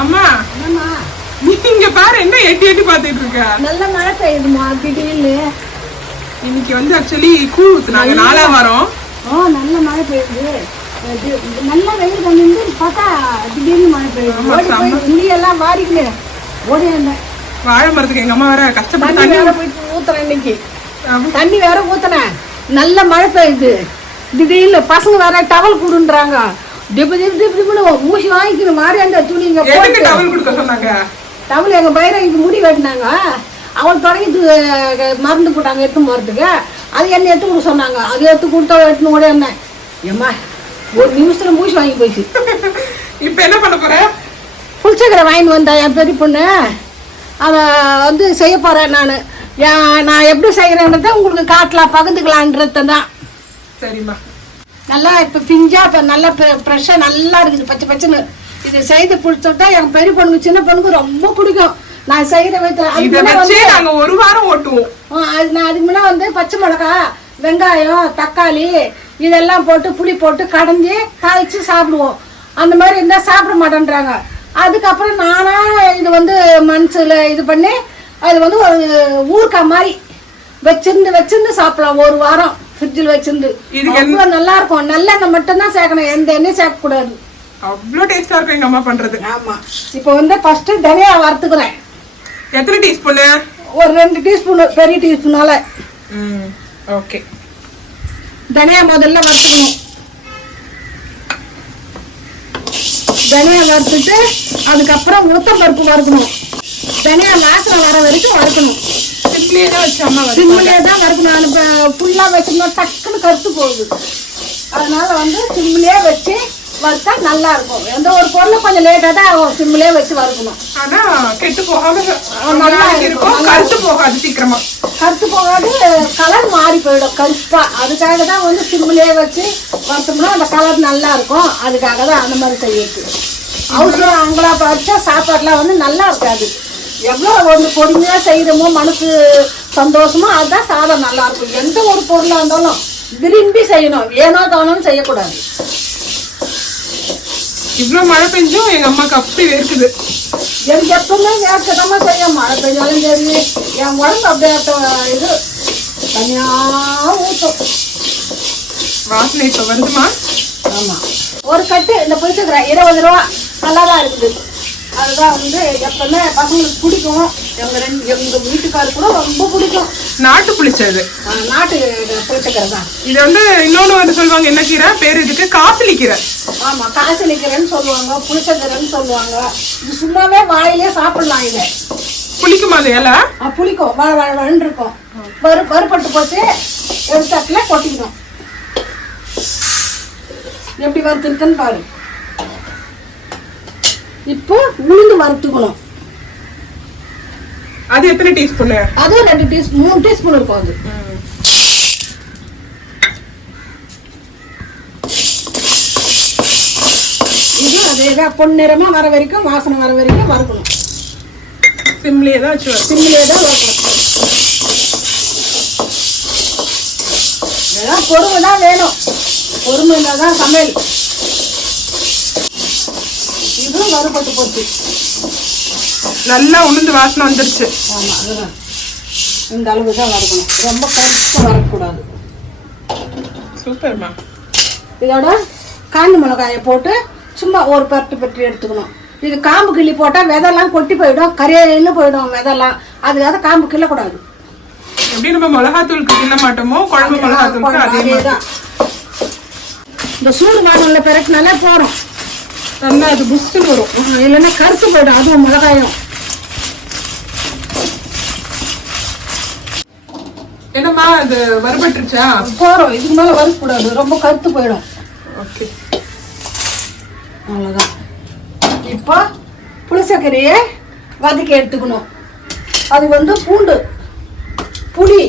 அம்மா என்னம்மா நீங்க பாரு என்ன எட்டி எட்டி பாத்துட்டு இருக்க. நல்ல மழை பெய்யுதுமா திடீர்னு. இன்னைக்கு வந்து ஆக்சுவலி கூழ் ஊத்துனாங்க 4ஆம் வாரம். நல்ல மழை பெய்யுது. நல்ல வெயில் வந்து பார்த்தா திடீர்னு மழை பெய்யுது. துணியெல்லாம் வாரிக்கல ஓடி வந்தேன். வாழை மரத்துக்கு எங்க அம்மா வேற கஷ்டப்பட்டு தண்ணி வேற போயிட்டு ஊத்துறேன். இன்னைக்கு தண்ணி வேற ஊத்துனேன். நல்ல மழை பெய்யுது. திடீர்னு பசங்க வேற டவல் கொடுன்றாங்க. திப்பு திப்பு திப்பு திப்புன்னு ஊசி வாங்கிக்கணும் மாதிரி அந்த துணி இங்க போட்டு டவல் கொடுக்க சொன்னாங்க. டவல் எங்க பயிரை இங்க முடி வெட்டினாங்க. அவள் தொடங்கி மருந்து போட்டாங்க எடுத்து போறதுக்கு. அது என்ன எடுத்து கொடுக்க சொன்னாங்க. அது எடுத்து கொடுத்தா எடுத்துன்னு ஓட இருந்தேன். ஏம்மா ஒரு நிமிஷத்துல மூச்சு வாங்கி போயிடுச்சு. இப்ப என்ன பண்ண போற? புளிச்சக்கரை வாங்கிட்டு வந்தேன் என் பெரிய பொண்ணு. அதை வந்து செய்ய போறேன் நான். நான் எப்படி செய்யறேன்றத உங்களுக்கு காட்டலாம், பகிர்ந்துக்கலான்றது தான். சரிம்மா. நல்லா இப்போ பிஞ்சா இப்போ நல்லா ஃப்ரெஷ்ஷாக நல்லா இருக்குது பச்சை பச்சைன்னு. இது செய்து பிடிச்சோட்டா என் பெரிய பொண்ணுக்கு சின்ன பொண்ணுக்கு ரொம்ப பிடிக்கும். நான் செய்கிற நாங்க ஒரு வாரம் ஓட்டுவோம். நான் அதுக்கு முன்னே வந்து பச்சை மிளகா, வெங்காயம், தக்காளி இதெல்லாம் போட்டு புளி போட்டு கடைஞ்சி தாளிச்சு சாப்பிடுவோம். அந்த மாதிரி இருந்தால் சாப்பிட மாட்டேன்றாங்க. அதுக்கப்புறம் நானா இது வந்து மனசில் இது பண்ணி அது வந்து ஒரு ஊறுக்காய் மாதிரி வச்சிருந்து சாப்பிடலாம். ஒரு வாரம் ஃப்ரிட்ஜில் வச்சிருந்து அவ்வளோ நல்லா இருக்கும். நல்லெண்ணெய் மட்டும்தான் சேர்க்கணும், எந்த எண்ணெயும் சேர்க்கக்கூடாது. அவ்வளோ டேஸ்டா இருக்கும் எங்க அம்மா பண்றது. ஆமா. இப்போ வந்து ஃபர்ஸ்ட் தனியா வறுத்துக்கிறேன். எத்தனை டீஸ்பூனு? ஒரு 2 டீஸ்பூன், பெரிய டீஸ்பூனால. ஓகே. தனியா முதல்ல வறுக்கணும். தனியா வறுத்துட்டு அதுக்கப்புறம் உளுத்தம் பருப்பு வறுக்கணும். தனியா வாசனை வர வரைக்கும் வறுக்கணும். சிம்லேயே தான் வச்சு அம்மா சிம்லேயே தான் வறுக்கணும். அது ஃபுல்லாக வச்சோம்னா டக்குன்னு கருத்து போகுது. அதனால வந்து சிம்லேயே வச்சு வறுத்தா நல்லா இருக்கும். எந்த ஒரு பொருளும் கொஞ்சம் லேட்டாக தான் சிம்லேயே வச்சு வறுக்கணும். ஆனா கெட்டு போகாம நல்லா இருக்கும். கருத்து போகாது, சீக்கிரமா கருத்து போகாது. கலர் மாறி போயிடும் கருப்பா. அதுக்காக தான் வந்து சிம்லேயே வச்சு வறுத்தோம்னா அந்த கலர் நல்லா இருக்கும். அதுக்காக தான் அந்த மாதிரி செய்யுது. அவசரம் அங்களா வச்சா சாப்பாடுலாம் வந்து நல்லா இருக்காது. எவ்வளோ வந்து பொறுமையாக செய்கிறோமோ மனசு சந்தோஷமோ அதுதான் சாதம் நல்லா இருக்கும். எந்த ஒரு பொருளாக இருந்தாலும் விரும்பி செய்யணும், ஏனோ தானோன்னு செய்யக்கூடாது. இவ்வளவு மழை பெஞ்சும் எங்க அம்மாக்கு அப்படி இருக்குது. எனக்கு எப்பவுமே வேர்க்கதமா செய்யும். மழை பெஞ்சாலும் சரி என் உடம்பு அப்படியே இது தனியா ஊற்றும். வாசனை இப்ப வருதுமா? ஆமா. ஒரு கட்டு இந்த புளிச்சக்கரை 20 ரூபா நல்லா தான் இருக்குது. அதுதான் வந்து எப்பவுமே பசங்களுக்கு பிடிக்கும். எங்க வீட்டுக்காரு கூட ரொம்ப பிடிக்கும். நாட்டு புளிச்சது, நாட்டு புளிச்சக்கரை தான். இது வந்து இன்னொன்னு வந்து சொல்லுவாங்க, என்ன கீரை பேரு இதுக்கு? காசிலி கீரை. ஆமா, காசிலி கீரைன்னு சொல்லுவாங்க, புளிச்சக்கரைன்னு சொல்லுவாங்க. இது சும்மாவே வாயிலே சாப்பிடலாம். இதை புளிக்குமா அது இலை? புளிக்கும், வழன்னு இருக்கும். பருப்பட்டு போட்டு எடுத்தாக்கில் கொட்டிக்கணும். எப்படி வறுத்துருக்குன்னு பாரு. இப்போ உளுந்து வறுத்துக்கணும். அது எத்தனை டீஸ்பூன்? அது 2 டீஸ்பூன் 3 டீஸ்பூன் இருக்கும். அது அதே பொன்னிறமா வர வரைக்கும், வாசனை வர வரைக்கும் வறுக்கணும். சிம்லேயே தான் வச்சு சிம்லேயே தான் வறுக்கணும். இதெல்லாம் பொறுமை தான் வேணும். பொறுமை இருந்தால் தான் சமையல். இதுவும் வறுபட்டு போச்சு. நல்லா உளுந்து வாசனை வந்துருச்சு. ஆமாம், அதுதான் இந்த அளவுக்கு தான் வறுக்கணும். ரொம்ப கருப்பாக வரக்கூடாது. சூப்பர்மா. இதோட காஞ்ச மிளகாயை போட்டு சும்மா ஒரு பட்டு எடுத்துக்கணும். இது காம்பு கிள்ளி போட்டால் விதெல்லாம் கொட்டி போயிடும், கரையில போயிடும் விதெல்லாம். அதுக்காக காம்பு கிள்ளக்கூடாது. எப்படி நம்ம மிளகாத்தூளுக்கு கிள்ள மாட்டோமோ குழம்பு மிளகாத்தூளுக்கு அதே தான். இந்த சூடு மாடலில் பிறக்குனாலே போகிறோம். நல்லா அது புஷ்ஷுன்னு வரும். இல்லைன்னா கருத்து போயிடும். அதுவும் மிளகாயும். என்னம்மா அது வறுபட்டுருச்சா? போகிறோம். இதுக்கு மேலே வறுக்கக்கூடாது, ரொம்ப கருத்து போயிடும். ஓகே, அவ்வளோதான். இப்போ புளிச்சக்கரையை வதக்கி எடுத்துக்கணும். அது வந்து பூண்டு, புளி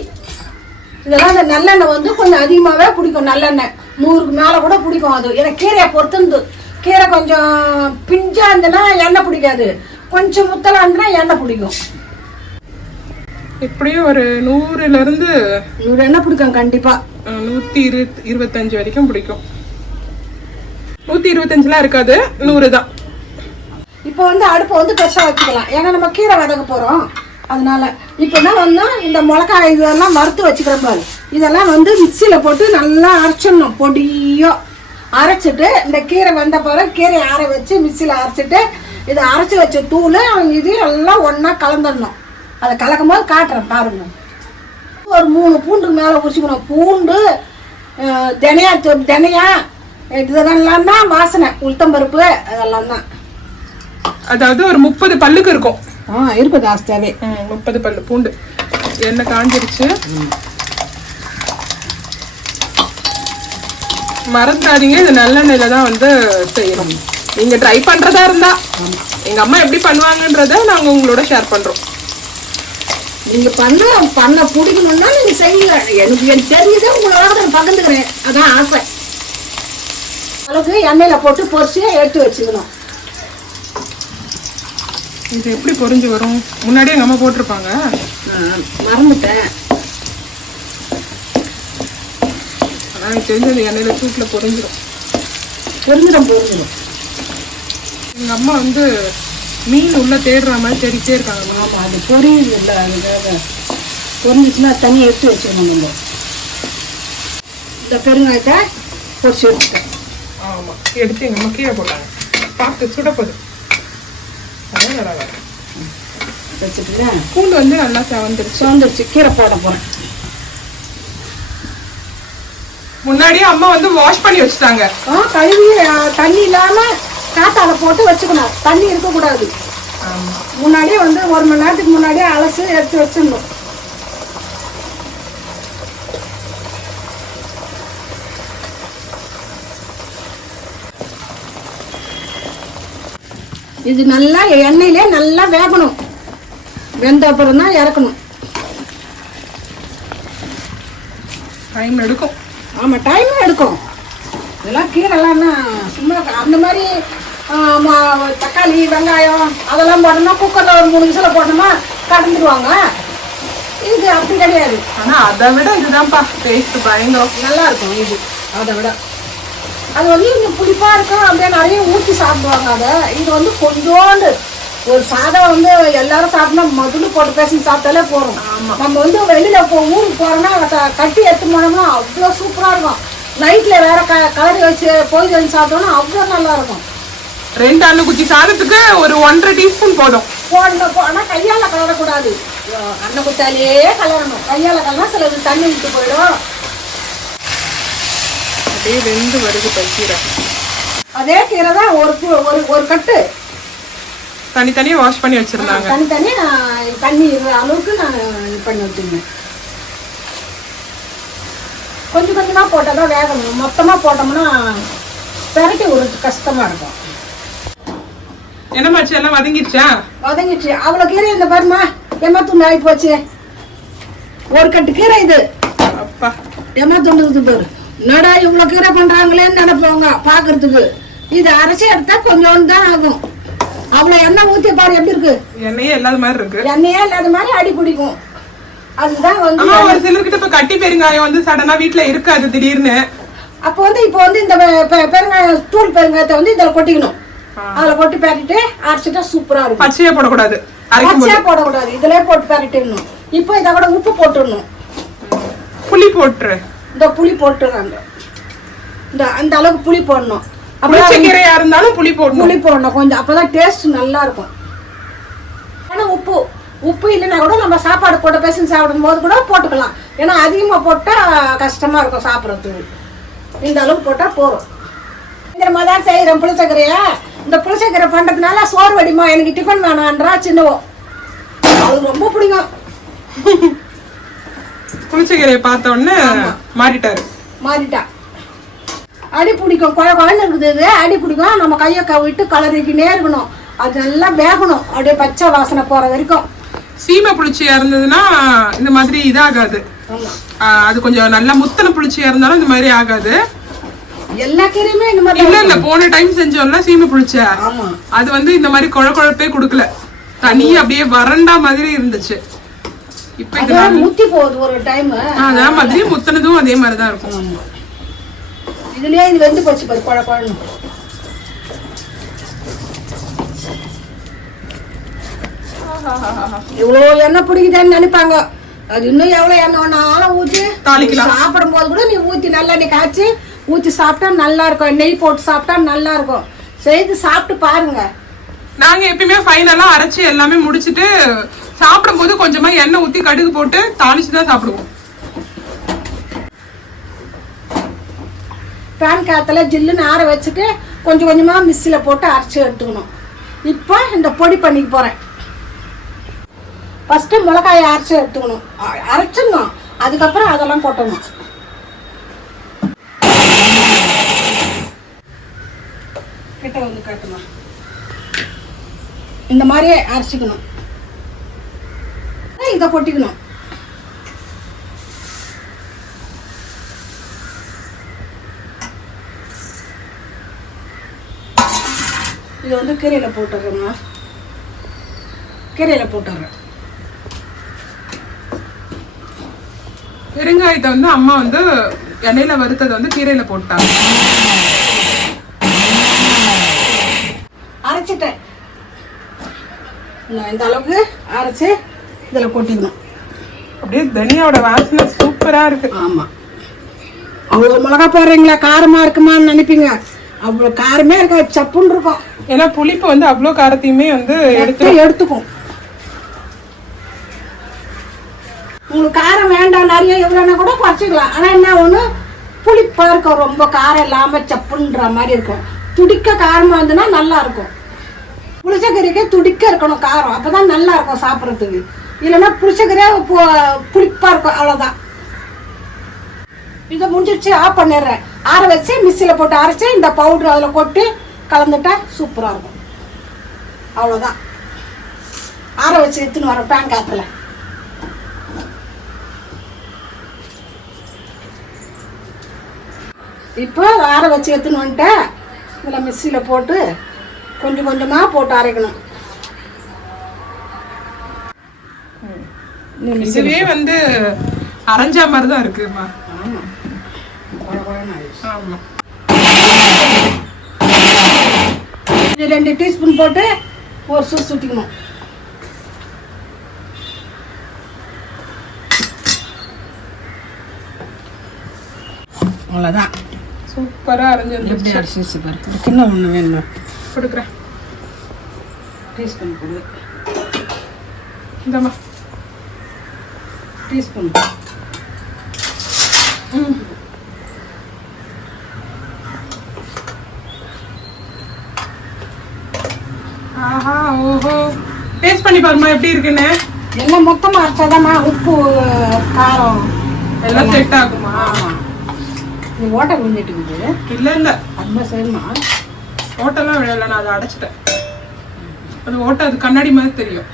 இதெல்லாம் இந்த நல்லெண்ணெய் வந்து கொஞ்சம் அதிகமாகவே பிடிக்கும். நல்லெண்ணெய் 100க்கு மேலே கூட பிடிக்கும். அது ஏன்னா கீரையை பொறுத்து. கீரை கொஞ்சம் பிஞ்சா இருந்ததுன்னா எண்ணெய் பிடிக்காது, கொஞ்சம் முத்தலா இருந்துன்னா எண்ணெய் பிடிக்கும். எப்படியும் ஒரு 100ல இருந்து 100 எண்ணெய் பிடிக்கும் கண்டிப்பா. 125 வரைக்கும் பிடிக்கும். 125லாம் இருக்காது, 100 தான். இப்போ வந்து அடுப்பை வந்து பெருசாக வச்சுக்கலாம், ஏன்னா நம்ம கீரை வதக்க போகிறோம். அதனால இப்போ என்ன பண்ணால் இந்த மிளகாய் இதெல்லாம் வறுத்து வச்சுக்கிற பாரு, இதெல்லாம் வந்து மிக்சியில் போட்டு நல்லா அரைச்சிடணும். பொடியோ அரைச்சிட்டு இந்த கீரை வெந்த பிறகு கீரையை அரை வச்சு மிக்சியில் அரைச்சிட்டு இதை அரைச்சி வச்ச தூள் இது எல்லாம் ஒன்றா கலந்துடணும். அதை கலக்கும் போது காட்டுறேன் பாருங்க. ஒரு 3 பூண்டுக்கு மேலே உரிச்சிக்கணும். பூண்டு, தனியா இதெல்லாம் தான் வாசனை, உளுத்தம்பருப்பு அதெல்லாம் தான். அதாவது ஒரு 30 பல்லுக்கு இருக்கும். இருக்கு ஜாஸ்தியாவே. 30 பல்லு பூண்டு. எண்ணெய் காஞ்சிருச்சு. மறந்துடாதீங்க, இது நல்லெண்ணெயில தான் வந்து செய்யணும். நீங்க ட்ரை பண்றதா இருந்தா எங்க அம்மா எப்படி பண்ணுவாங்கன்றத நாங்க உங்களோட ஷேர் பண்றோம். நீங்க பண்ண பிடிக்கணும்னா நீங்க செய்யுங்க. எனக்கு தெரிஞ்சதை உங்களோட நான் பகிர்ந்துக்கிறேன், அதான் ஆசை. அளவுக்கு எண்ணெயில போட்டு பொரிச்சு எடுத்து வச்சுக்கணும். இது எப்படி பொரிஞ்சு வரும்? முன்னாடியே எங்க அம்மா போட்டிருப்பாங்க, மறந்துட்டேன். ஆனா எனக்கு தெரிஞ்சது எண்ணெயில சூட்ல பொரிஞ்சிடும். எங்க அம்மா வந்து மீன் உள்ள தேடுற மாதிரி தேடிட்டே இருக்காங்க. ஆமா, அது பொரியுது இல்லை, அதுக்காக பொரிஞ்சிச்சுன்னா தனியாக எடுத்து வச்சுக்கணும். நம்ம இந்த பெருங்காயத்தை பொரிச்சு எடுத்துட்டேன். ஆமா, எடுத்து எங்க அம்மா கீழே போட்டாங்க. பார்த்து சுடப்போது வச்சுக்கிறேன். பூண்டு வந்து நல்லா வந்துருச்சு. கீரை போட போறேன். முன்னாடியே அம்மா வந்து வாஷ் பண்ணி வச்சுட்டாங்க. கழுவி தண்ணி இல்லாம காத்தால போட்டு வச்சுக்கணும், தண்ணி இருக்கக்கூடாது. முன்னாடியே வந்து 1 மணி நேரத்துக்கு முன்னாடியே அலசி எடுத்து வச்சிடணும். இது நல்லா எண்ணெயிலே நல்லா வேகணும். வெந்த அப்புறம் தான் இறக்கணும். டைம் எடுக்கும். ஆமா, டைம் எடுக்கும். இதெல்லாம் கீரைலாம் சும்மா அந்த மாதிரி தக்காளி வெங்காயம் அதெல்லாம் போட்டோம்னா குக்கரில் ஒரு 3 விசில் போட்டோம்னா கடந்துருவாங்க. இது அப்படி கிடையாது. ஆனா அதை விட இதுதான்ப்பா டேஸ்ட் பயங்கரம் நல்லா இருக்கும். இது அதை விட அது வந்து இன்னும் புளிப்பாக இருக்கும், அப்படியே நிறைய ஊற்றி சாப்பிடுவாங்க. அதை இது வந்து கொஞ்சோண்டு ஒரு சாதம் வந்து எல்லாரும் சாப்பிட்டா மதுளு போட்டு பேசி சாப்பிட்டாலே போகிறோம். நம்ம வந்து வெளியில் ஊருக்கு போகிறோம்னா கட்டி எடுத்து போனோம்னா அவ்வளோ சூப்பராக இருக்கும். நைட்டில் வேற கலரி வச்சு பொய் வச்சு சாப்பிட்டோம்னா அவ்வளோ நல்லா இருக்கும். 2 அண்ணு குச்சி சாதத்துக்கு ஒரு 1.5 டீஸ்பூன் போதும். ஆனால் கையால் கலரக்கூடாது, அண்ணன் குத்தாலேயே கலரணும். கையால் கலனா சிலது தண்ணி விட்டு போயிடும். அப்படியே வெந்து வருது கீரை. அதே கீரை தான் ஒரு கட்டு தனித்தனியாக வாஷ் பண்ணி வச்சிருந்தாங்க. தனித்தனியாக தண்ணி அளவுக்கு நான் இது பண்ணி வச்சுருந்தேன். கொஞ்சம் கொஞ்சமாக போட்டால் தான் வேகணும். மொத்தமாக போட்டோம்னா பெரட்டி விடுறது கஷ்டமாக இருக்கும். என்னமாச்சு, எல்லாம் வதங்கிடுச்சா? வதங்கிடுச்சு. அவ்வளோ கீரை இந்த பாருமா ஏமாத்துண்டு ஆகி போச்சு. ஒரு கட்டு கீரை இது. அப்பா ஏமாத்துண்டு பாரு. என்னடா இவ்வளோ கீரை பண்ணுறாங்களேன்னு நினைப்போங்க பார்க்கறதுக்கு. இது அரைச்சி எடுத்தா கொஞ்சோண்டு தான் ஆகும். அவ்வளோ எண்ணெய் ஊற்றி பாரு எப்படி இருக்கு. எண்ணெயே இல்லாத மாதிரி இருக்கு. எண்ணெயே இல்லாத மாதிரி அடி பிடிக்கும். அதுதான் வந்து ஒரு சிலர்கிட்ட இப்ப கட்டி பெருங்காயம் வந்து சடனா வீட்டுல இருக்காது திடீர்னு. அப்போ வந்து இந்த பெருங்காயம் தூள் பெருங்காயத்தை வந்து இதில் கொட்டிக்கணும். அதில் கொட்டி பேரிட்டு அரைச்சிட்டா சூப்பரா இருக்கும். பச்சையா போடக்கூடாது, பச்சையா போடக்கூடாது, இதுலயே போட்டு பேரிட்டிடணும். இப்போ இதை கூட உப்பு போட்டுடணும். புளி போட்டுரு. இந்த புளி போட்டுறாங்க. அந்த அளவுக்கு புளி போடணும். கீரையா இருந்தாலும் புளி போடணும் கொஞ்சம், அப்பதான் டேஸ்ட் நல்லா இருக்கும். ஆனா உப்பு இல்லைன்னா கூட நம்ம சாப்பாடு போட்டு பேசி சாப்பிடும் போது கூட போட்டுக்கலாம். ஏன்னா அதிகமா போட்டா கஷ்டமா இருக்கும் சாப்பிட்றதுக்கு. இந்த அளவுக்கு போட்டா போறோம். இந்த மாதிரி தான் செய்யறேன் புளிச்சக்கரையா. இந்த புளிச்சக்கரை பண்றதுனால சோறு வடிமா எனக்கு டிஃபன் வேணான்றா சின்னவோ. அது ரொம்ப பிடிக்கும். புளிச்சக்கரையை பார்த்த உடனே மாறிட்டா. அடி பிடிக்கும், குழன்னு இருக்குது. இது அடி பிடிக்கும். நம்ம கையை விட்டு கலரிக்கினே இருக்கணும். அது நல்லா வேகணும், அப்படியே பச்சை வாசனை போற வரைக்கும். சீமை புளிச்சியா இருந்ததுன்னா இந்த மாதிரி இதாகாது. அது கொஞ்சம் நல்லா முத்தன புளிச்சியா இருந்தாலும் இந்த மாதிரி ஆகாது. எல்லா கீரையுமே இந்த மாதிரி இல்ல போன டைம் செஞ்சோம்ல சீமை புளிச்ச, அது வந்து இந்த மாதிரி குழப்பே கொடுக்கல. தனி அப்படியே வறண்டா மாதிரி இருந்துச்சு. இப்ப இது முத்தி போகுது ஒரு டைம். அதே மாதிரி முத்தனதும் அதே மாதிரிதான் இருக்கும். இதுலயே இது வெந்து போச்சு பாரு குழன்னு. இவ்வளோ எண்ணெய் பிடிக்குதுன்னு நினைப்பாங்க. அது இன்னும் எவ்வளோ எண்ணெய் வேணாலும் ஊற்றி சாப்பிடும் போது கூட நீ ஊற்றி நல்லெண்ணெய் காய்ச்சி ஊற்றி சாப்பிட்டா நல்லா இருக்கும். நெய் போட்டு சாப்பிட்டா நல்லா இருக்கும். செய்து சாப்பிட்டு பாருங்க. நாங்க எப்பயுமே ஃபைனலா அரைச்சி எல்லாமே முடிச்சிட்டு சாப்பிடும் போது கொஞ்சமா எண்ணெய் ஊத்தி கடுகு போட்டு தாளிச்சுதான் சாப்பிடுவோம். ஃபேன் காத்துல ஜில்லுன்னு ஆற வச்சுட்டு கொஞ்சம் கொஞ்சமா மிக்ஸில போட்டு அரைச்சி எடுத்துக்கணும். இப்போ இந்த பொடி பண்ணிக்க போறேன். ஃபர்ஸ்ட் மிளகாயை அரைச்சி எடுத்துக்கணும். அரைச்சிடணும். அதுக்கப்புறம் அதெல்லாம் கொட்டணும். கிட்ட வந்து காட்டணும். இந்த மாதிரியே அரைச்சிக்கணும். இதை கொட்டிக்கணும். இது வந்து கீரையில போட்டுறோம்னா கீரையில போட்டுறேன். பெருங்காயத்தை வந்து அம்மா வந்து எண்ணெயில வறுத்ததை வந்து கீரையில போட்டாங்க. அரைச்சிட்டேன். இந்த அளவுக்கு அரைச்சி இதுல கொட்டிக்கணும். அப்படியே தனியாவோட வாசனை சூப்பரா இருக்கு. ஆமா, அவ்வளோ மிளகா போடுறீங்களா காரமா இருக்குமான்னு நினைப்பீங்க. அவ்வளோ காரமே இருக்காது, சப்புன்னு இருக்கும். ஏன்னா புளிப்பு வந்து அவ்வளோ காரத்தையுமே வந்து எடுத்துக்கும். உங்களுக்கு காரம் வேண்டாம் நிறைய எவ்வளோன்னா கூட குறைச்சிக்கலாம். ஆனால் என்ன ஒன்று புளிப்பா இருக்கும். ரொம்ப காரம் இல்லாமல் சப்புன்ற மாதிரி இருக்கும். துடிக்க காரமாக இருந்ததுன்னா நல்லா இருக்கும். புளிச்சக்கறிக்கே துடிக்க இருக்கணும் காரம், அப்போதான் நல்லா இருக்கும் சாப்பிட்றதுக்கு. இல்லைன்னா புளிச்சக்கறியே புளிப்பா இருக்கும். அவ்வளோதான். இதை முடிஞ்சிடுச்சு, ஆஃப் பண்ணிடுறேன். ஆற வச்சு மிக்ஸியில் போட்டு அரைச்சி இந்த பவுட்ரு அதில் கொட்டி கலந்துட்டா சூப்பராக இருக்கும். அவ்வளோதான். ஆற வச்சு எடுத்துன்னு வரேன் பேன் காற்றுல. இப்போ ஆற வச்சு எடுத்துன்னு வந்துட்டேன். இதில் மிக்ஸியில் போட்டு கொஞ்சம் கொஞ்சமாக போட்டு அரைக்கணும். இதுவே வந்து அரைஞ்ச மாதிரி தான் இருக்குமா. ஆமா, இது 2 டீஸ்பூன் போட்டு ஒரு சுட்டிக்கணும். அவ்வளோதான். சூப்பரா அரைஞ்சிருந்துச்சு. எப்படி அரைச்சி பாரு. இன்னும் ஒன்று வேணும் கொடுக்குறேன். டீஸ்பூன் கொடு. இந்தம்மா டீஸ்பூன். ஆஹா, ஓஹோ, டேஸ்ட் பண்ணி பாருமா எப்படி இருக்குன்னு. எல்லாம் மொத்தமா அரைச்சாதாம்மா உப்பு காரம் எல்லாம் செட் ஆகுமா? நீ ஓட்டை விழுந்துட்டு இருக்குது. இல்ல இல்ல, அதுமாதிரி செய்யணுமா? ஓட்டெல்லாம் விழல, நான் அதை அடைச்சிட்டேன். அது ஓட்டை, அது கண்ணாடி மாதிரி தெரியும்.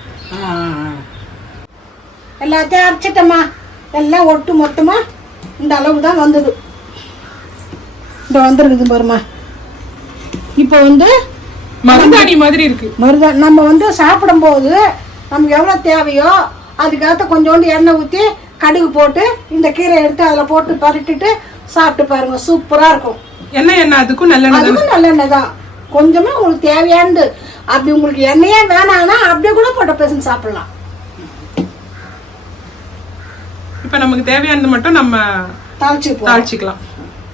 எல்லாத்தையும் அரைச்சிட்டம்மா. எல்லாம் ஒட்டு மொத்தமா இந்த அளவு தான் வந்தது. இந்த வந்துருக்குது பாருமா. இப்போ வந்து மருதாணி மாதிரி இருக்கு. மருதாணி நம்ம வந்து சாப்பிடும்போது நமக்கு எவ்வளோ தேவையோ அதுக்காக கொஞ்சோண்டு எண்ணெய் ஊற்றி கடுகு போட்டு இந்த கீரை எடுத்து அதில் போட்டு பரட்டிட்டு சாப்பிட்டு பாருங்க, சூப்பராக இருக்கும். எண்ணெய் அதுக்கும் நல்லெண்ணெய், அதுக்கும் நல்லெண்ணெய் தான். கொஞ்சமா உங்களுக்கு தேவையானது. அப்படி உங்களுக்கு எண்ணெயே வேணாம்னா அப்படியே கூட போட்ட பேச சாப்பிடலாம். இப்ப நமக்கு தேவையானது மட்டும் நம்ம தாளிச்சுக்கலாம்.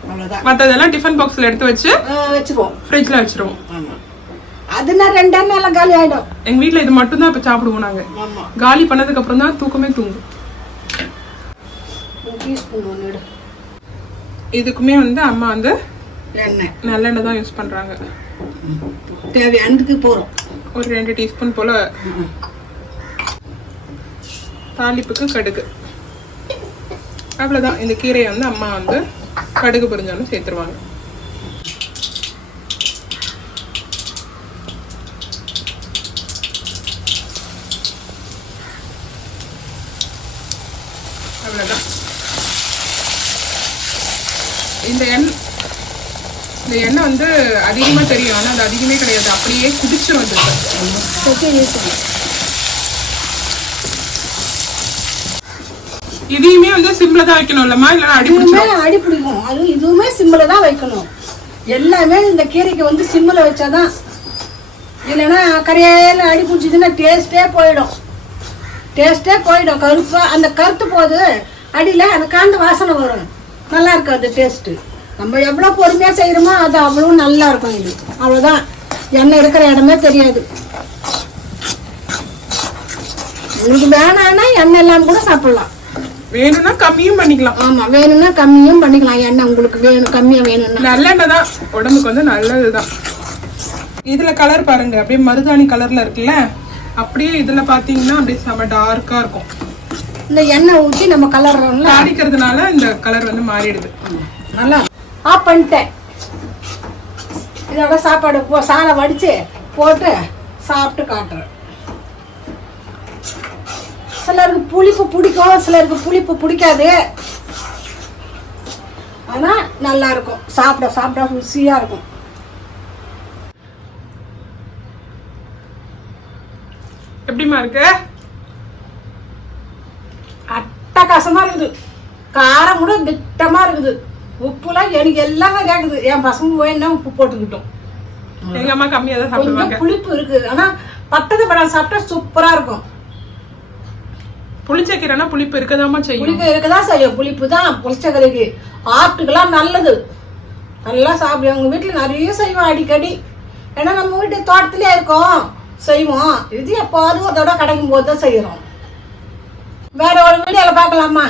அவ்வளவுதான். மத்ததெல்லாம் டிஃபன் பாக்ஸ்ல எடுத்து வச்சிருவோம், ஃப்ரிட்ஜ்ல வச்சிருவோம். அதுனா 2 எண்ணெய் காலி ஆயிடும். எங்க வீட்ல இது மட்டும் தான் இப்ப சாப்பிடுவோம் நாங்க. காலி பண்ணதுக்கு அப்புறம் தான் தூக்கமே தூங்கும். இதுக்குமே வந்து அம்மா வந்து நல்லெண்ணெய் தான் யூஸ் பண்றாங்க. தேவையானதுக்கு போறோம். ஒரு 2 டீஸ்பூன் போல தாளிப்புக்கு கடுகு. அவ்வளவுதான். இந்த கீரையை வந்து அம்மா வந்து கடுகு பொரிஞ்சாலும் சேர்த்துருவாங்க. அவ்வளவுதான். இந்த எண்ணெய் வந்து அதிகமா தெரியும், ஆனா அது அதிகமே கிடையாது. அப்படியே குடிச்சிரும். இதையுமே வந்து சிம்ல தான் வைக்கணும் இல்லம்மா, இல்லைன்னா அடி பிடிக்கும். அது இதுவுமே சிம்ல தான் வைக்கணும். எல்லாமே இந்த கீரைக்கு வந்து சிம்ல வச்சாதான், இல்லைன்னா கரையில அடி பிடிச்சதுன்னா டேஸ்டே போயிடும். டேஸ்ட்டே போயிடும். கருப்பா அந்த கருத்து போது அடியில் அந்த காந்த வாசனை வரும். நல்லா இருக்கும் அது டேஸ்ட்டு. நம்ம எவ்வளோ பொறுமையாக செய்கிறோமோ அது அவ்வளோ நல்லா இருக்கும். இது அவ்வளோதான், எண்ணெய் இருக்கிற இடமே தெரியாது. உங்களுக்கு வேணான்னா எண்ணெய் எல்லாம் கூட சாப்பிடலாம், வேணும்னா கம்மியும் பண்ணிக்கலாம். ஆமாம், வேணும்னா கம்மியும் பண்ணிக்கலாம். எண்ணெய் உங்களுக்கு வேணும் கம்மியாக வேணும்னா. நல்லெண்ணெய் தான் உடம்புக்கு வந்து நல்லதுதான். இதுல கலர் பாருங்க, அப்படியே மருதாணி கலர்ல இருக்குல்ல, அப்படியே இதுல பாத்தீங்கன்னா அப்படியே செம டார்க்கா இருக்கும். இந்த எண்ணெய் ஊற்றி நம்ம கலர்றோம்ல, தாளிக்கிறதுனால இந்த கலர் வந்து மாறிடுது. நல்லா ஆஃப் பண்ணிட்டேன். இதோட சாப்பாடு சாதம் வடித்து போட்டு சாப்பிட்டு காட்டுறேன். சிலருக்கு புளிப்பு பிடிக்கும், சிலருக்கு புளிப்பு பிடிக்காது. ஆனால் நல்லா இருக்கும், சாப்பிட சாப்பிட ருசியாக இருக்கும். எப்படிமா இருக்கு? அட்டகாசமா இருக்குது. காரம் கூட திட்டமா இருக்குது. உப்புலாம் எனக்கு எல்லாமே கேக்குது. என் பசங்க வேணா உப்பு போட்டுக்கிட்டோம். எங்க அம்மா கம்மியா தான் சாப்பிடுவாங்க. புளிப்பு இருக்கு, ஆனா பட்டது படம் சாப்பிட்டா சூப்பரா இருக்கும். புளிச்சக்கீரைனா புளிப்பு இருக்கதாமா செய்யும். புளிப்பு இருக்கதான் செய்யும். புளிப்பு தான் புளிச்சக்கீரைக்கு ஆட்டுக்கெல்லாம் நல்லது. நல்லா சாப்பிடுவோம். உங்க வீட்டுல நிறைய செய்வோம் அடிக்கடி. ஏன்னா நம்ம வீட்டு தோட்டத்திலே இருக்கோம், செய்வோம். இது எப்போது அதோட கிடைக்கும் போது தான் செய்யறோம். வேற ஒரு வீடியோல பார்க்கலாமா?